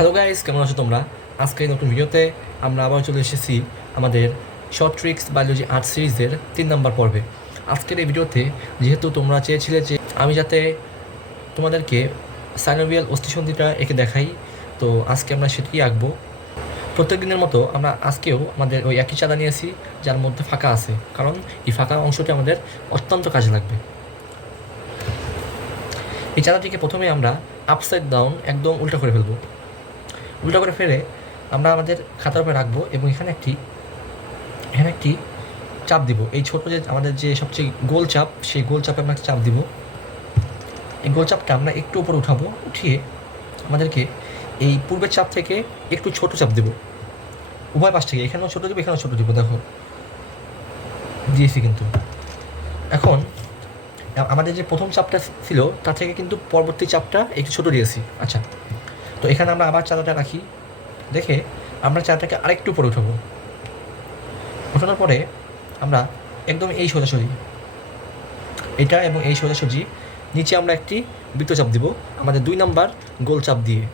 Hello guys, কেমন আছো তোমরা? আজকে এই নতুন ভিডিওতে আমরা আবার চলে এসেছি আমাদের শর্ট ট্রিক্স বায়োলজি আর্ট সিরিজের 3 নম্বর পর্বে। আজকের এই ভিডিওতে যেহেতু তোমরা চেয়েছিলে যে আমি যাতে তোমাদেরকে সাইনোভিয়াল অস্থিসন্ধিটা এঁকে দেখাই, তো আজকে আমরা সেটাই আঁকবো। প্রত্যেক দিনের মতো আমরা আজকেও আমাদের ওই একই চাঁদা নিয়েছি যার মধ্যে ফাঁকা আছে, কারণ এই ফাঁকা অংশটি আমাদের অত্যন্ত কাজে লাগবে। এই চাঁদাটিকে প্রথমে আমরা আপসাইড ডাউন একদম উল্টা করে ফেলবো। উল্টা করে ফেলে আমরা আমাদের খাতার উপরে রাখবো এবং এখানে একটি চাপ দিব। এই ছোটো যে আমাদের যে সবচেয়ে গোল চাপ, সেই গোল চাপে আমরা চাপ দিব। এই গোল চাপটা আমরা একটু উপরে উঠাবো, উঠিয়ে আমাদেরকে এই পূর্বের চাপ থেকে একটু ছোট চাপ দেব, উভয় পাশ থেকে। এখানেও ছোটো দেবো, এখানেও ছোটো দেবো, দেখো দিয়েছি কিন্তু। এখন আমাদের যে প্রথম চাপটা ছিল তার থেকে কিন্তু পরবর্তী চাপটা একটু ছোটো দিয়েছি। আচ্ছা, তো এখানে আমরা আবার চাঁদাটা রাখি, দেখে আমরা চাঁদাটাকে আরেকটু উপরে উঠাবো। ওঠানোর পরে আমরা একদম এই সোজাসুজি এটা এবং এই সোজাসুজি নিচে আমরা একটি বৃত্তচাপ দিব আমাদের 2 নম্বর গোল চাপ দিয়ে।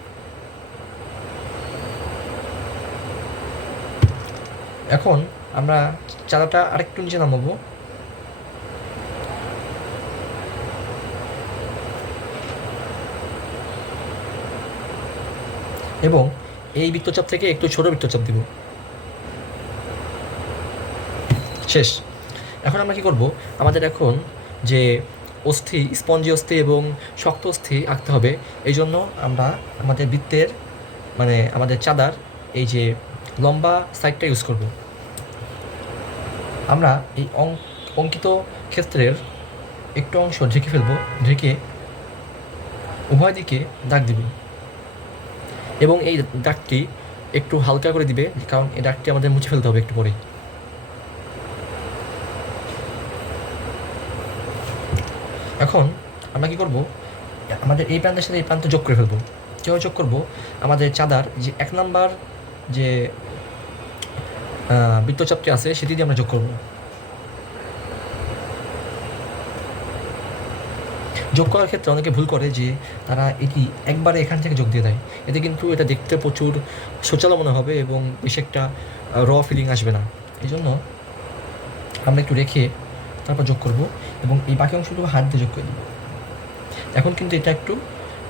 এখন আমরা চাঁদাটা আরেকটু নিচে নামাবো এবং এই বৃত্তচাপ থেকে একটু ছোট বৃত্তচাপ দিব। শেষ। এখন আমরা কি করব, আমাদের এখন যে অস্থি, স্পঞ্জি অস্থি এবং শক্ত অস্থি আঁকতে হবে। এই জন্য আমরা আমাদের বৃত্তের মানে আমাদের চাঁদার এই যে লম্বা সাইডটা ইউজ করব। আমরা এই অঙ্কিত ক্ষেত্রের একটু অংশ ঢেকে ফেলবো, ঢেকে উভয় দিকে দাগ দিব এবং এই দাগটি একটু হালকা করে দিবে, কারণ এই দাগটি আমাদের মুছে ফেলতে হবে একটু পরেই। এখন আমরা কী করব, আমাদের এই প্রান্তের সাথে এই প্রান্ত যোগ করে ফেলবো। কীভাবে যোগ করবো, আমাদের চাঁদার যে 1 নম্বর যে বৃত্তচাপটি আছে সেটি দিয়ে আমরা যোগ করব। যোগ করার ক্ষেত্রে অনেকে ভুল করে যে তারা এটি একবারে এখান থেকে যোগ দিয়ে দেয়। এতে কিন্তু এটা দেখতে প্রচুর শোচালো মনে হবে এবং বেশ একটা ফিলিং আসবে না। এই জন্য আমরা একটু রেখে তারপর যোগ করব এবং এই বাকি অংশটুকু হাত দিয়ে যোগ করে দেবো। এখন কিন্তু এটা একটু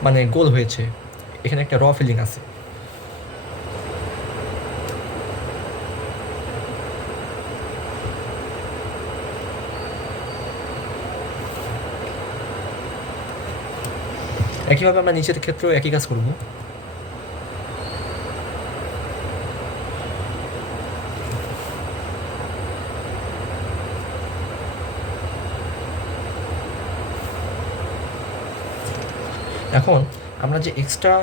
মানে গোল হয়েছে, এখানে একটা ফিলিং আছে। একইভাবে আমরা নিচের ক্ষেত্রেও একই কাজ করব। এখন আমরা যে এক্সট্রা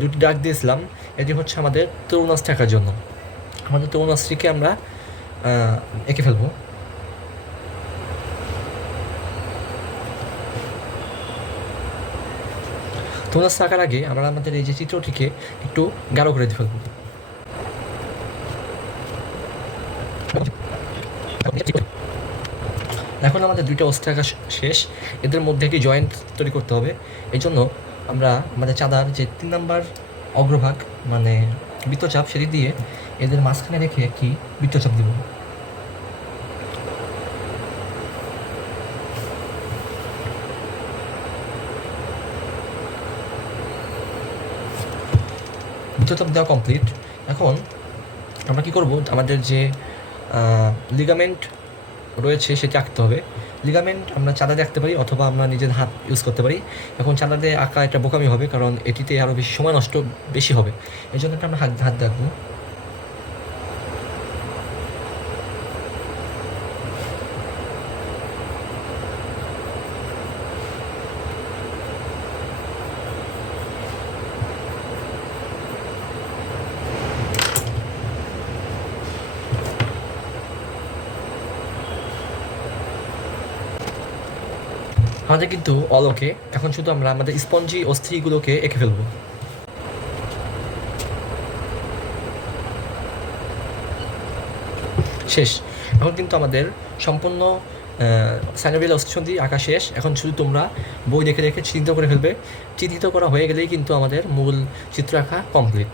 দুটি দাগ দিয়েছিলাম, এটি হচ্ছে আমাদের তরুণাস্থি আঁকার জন্য। আমাদের তরুণাস্থিকে আমরা এঁকে ফেলবো। তরুণাস্থি আঁকার আগে আমরা আমাদের এই যে চিত্রটিকে একটু গাঢ় করে ফেলবো। এখন আমাদের 2টা অস্থি আঁকা শেষ, এদের মধ্যে একটি জয়েন্ট তৈরি করতে হবে। এই জন্য আমরা আমাদের চাঁদার যে 3 নম্বর অগ্রভাগ মানে বৃত্তচাপ, সেটি দিয়ে এদের মাঝখানে রেখে একটি বৃত্তচাপ দিব। বৃত্তচাপ দেওয়া কমপ্লিট। এখন আমরা কি করব, আমাদের যে লিগামেন্ট রয়েছে সেটি আঁকতে হবে। লিগামেন্ট আমরা চাঁদা দিয়ে আঁকতে পারি অথবা আমরা নিজের হাত ইউজ করতে পারি। এখন চাঁদা দিয়ে আঁকা একটা বোকামি হবে, কারণ এটিতে আরও বেশি সময় নষ্ট বেশি হবে। এই জন্য আমরা হাত দিয়ে আঁকবো। আমাদের কিন্তু অল ওকে। এখন শুধু আমরা আমাদের স্পঞ্জি অস্থিগুলোকে এঁকে ফেলবো। শেষ। এখন কিন্তু আমাদের সম্পূর্ণ সাইনোভিয়াল অবস্ট্রাকশন দিয়ে আঁকা শেষ। এখন শুধু তোমরা বই দেখে দেখে চিহ্নিত করে ফেলবে। চিহ্নিত করা হয়ে গেলেই কিন্তু আমাদের মূল চিত্র আঁকা কমপ্লিট।